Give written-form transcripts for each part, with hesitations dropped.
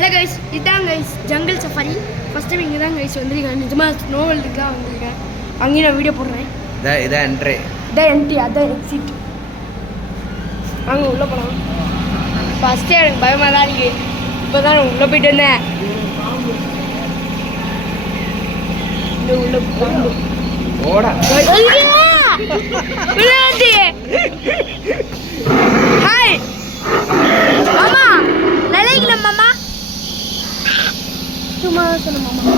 Hello guys, இதுதான் guys jungle safari. First time இங்கே தான் கைஸ் வந்திருக்கேன். நிஜமாக ஸ்னோ வேர்ல்டுக்குலாம் வந்திருக்கேன். அங்கேயும் நான் வீடியோ போடுறேன். இதான் என்ட்ரி, இதான் என்ட்ரி, அதான் எக்ஸிட். வாங்க உள்ளே போகலாம். ஃபஸ்ட்டே எனக்கு பயமாக தான் இருக்கு. இப்போ தான் உள்ளே போயிட்டு வந்தேன். இந்த உள்ள பாம்பு ஓடா ஹாய் மாமா, நல்லா இருக்கீங்களா மாமா? சும்மா சொன்ன மாமா.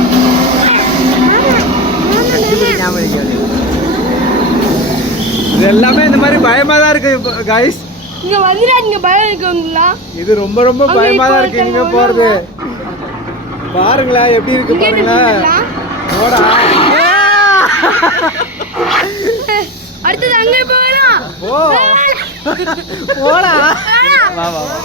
இது எல்லாமே இந்த மாதிரி பயமா தான் இருக்கு गाइस. இங்க வந்துடா, நீங்க பயம் இருக்குங்களா? இது ரொம்ப ரொம்ப பயமா தான் இருக்கு இங்க போறது. பாருங்களா எப்படி இருக்கு பாருங்களா. ஓடா அடுத்து அங்க போலாம். ஓ ஓடா வா வா வா.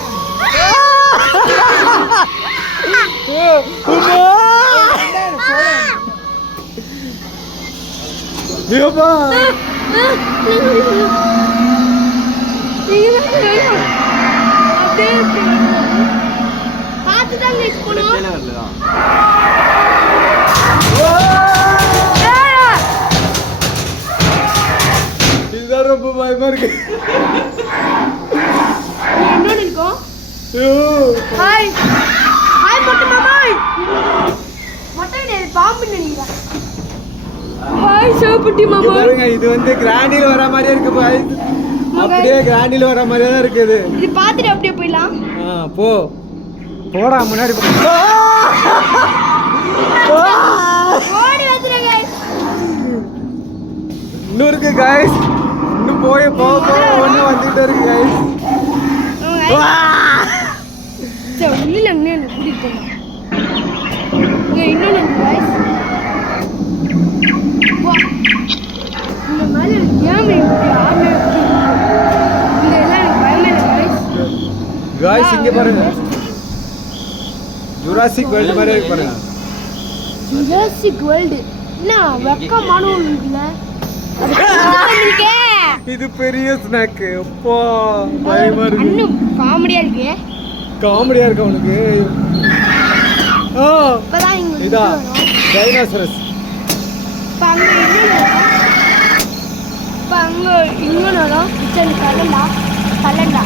ஏப்பா பார்த்துதாங்க போனோம். இதுதான் ரொம்ப பயமா இருக்கு. இன்னொன்று இருக்கும். ஹாய் ஹாய் மொட்டை மாமாய். மொட்டை கிடையாது, பாம்பு நினைக்கிறேன். ஹாய் சிவப்புட்டி மாமா. பாருங்க, இது வந்து கிராண்டில வர மாதிரியே இருக்கு பாய். அப்படியே கிராண்டில வர மாதிரியே தான் இருக்குது. இது பார்த்துட்டு அப்படியே போயிடலாம். போ போடா முன்னாடி போ. ஓடி வந்துருங்க. இன்னும் இருக்கு गाइस. இன்னும் போய் போக ஒண்ணு வந்துட்டே இருக்கு गाइस. சரி உள்ள என்ன கூட்டிட்டு போங்க. இங்க இன்னொன்னு गाइस. வா. இந்த மாதிரி கேம் இருக்கு. ஆமே இருக்கு. இந்த எல்லாம் எனக்கு பயமே இல்லை गाइस. இங்க பாருங்க, ஜுராசிக் வேர்ல்ட் மாதிரி இருக்கு பாருங்க. ஜுராசிக் வேர்ல்ட் என்ன வெக்கமான ஒன்று இருக்குல்ல. இது பெரிய ஸ்நாக். அப்பா பயமா இருக்கு. இன்னும் காமெடியா இருக்கு. காமெடியா இருக்கு உனக்கு. இப்பதான் இங்க இதா டைனோசரஸ். அங்க இன்னொன்னு கிச்சன் கலண்டா கலண்டா.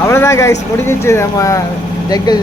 அவ்வளோதான் गाइस, முடிஞ்சிச்சு நம்ம ஜங்கல்